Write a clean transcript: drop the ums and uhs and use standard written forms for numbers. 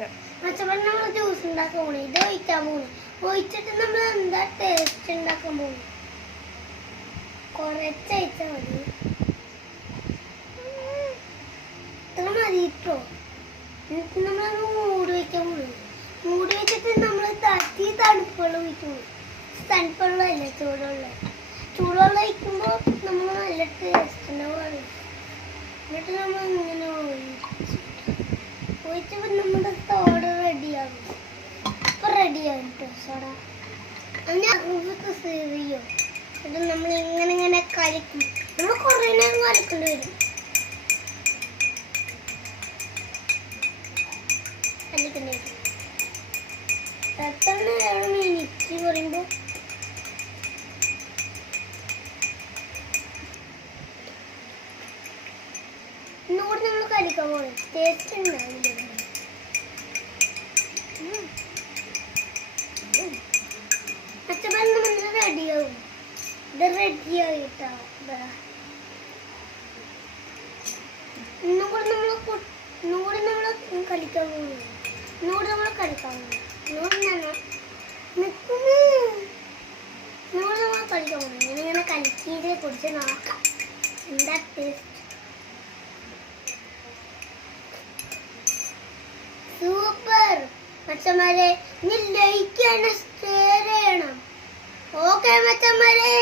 ഇഷ്ടം. പച്ചവെള്ളം നമ്മൾ ജ്യൂസ് ഉണ്ടാക്കാൻ പോണേ, ഇത് ഒഴിക്കാൻ പോണേ. ഒഴിച്ചിട്ട് നമ്മൾ എന്താ ടേസ്റ്റ് ഉണ്ടാക്കാൻ പോണേ? കുറച്ച് ഒഴിച്ചാൽ മതി. ഇത്ര മതി കേട്ടോ. എന്നിട്ട് നമ്മളത് മൂടി വയ്ക്കാൻ പോണു. മൂടി വെച്ചിട്ട് നമ്മൾ തണുപ്പുവെള്ളം ഒഴിക്കുന്നു. തണുപ്പുവെള്ളം അല്ല, ചൂടുവെള്ളം. ചൂടുവെള്ളം ഒഴിക്കുമ്പോൾ നമ്മൾ നല്ല ടേസ്റ്റ് ഉണ്ടാവുകയാണ്. എന്നിട്ട് നമ്മൾ ഇങ്ങനെ ഒഴിച്ചപ്പോൾ നമ്മുടെ സോഡ റെഡിയാകും. ഇപ്പം റെഡിയാകും കേട്ടോ സോഡ. അങ്ങനെ അങ്ങോട്ട് സേവ് ചെയ്യും. എന്നിട്ട് നമ്മൾ ഇങ്ങനെ കളിക്കും. നമ്മൾ കുറേ നേരം കളിക്കേണ്ടി വരും. കളിക്കേണ്ടി വരും. എത്ര നേരം എനിക്ക് പറയുമ്പോൾ ഇന്നുകൂടി നമ്മൾ കളിക്കാൻ പോകണം. ടേസ്റ്റ് ഉണ്ടാവില്ല. പച്ചവെള്ളം നമ്മൾ റെഡിയാവും. ഇത് റെഡിയായിട്ടാ. ഇന്നുകൂടി നമ്മൾ കളിക്കാൻ പോകുന്നു. ഇന്നുകൂടി നമ്മൾ കളിക്കാൻ പോകുന്നു. നമ്മൾ കളിക്കാൻ പോകുന്നു. ഇങ്ങനെ കളിച്ചതിനെ കുറിച്ച് നോക്കാം. എന്താ ടേസ്റ്റ്? സൂപ്പർ മച്ചന്മാരെ. ഇനി ലൈക്ക് ചെയ്യണം, ഷെയർ ചെയ്യണം. ഓക്കെ മച്ചന്മാരെ.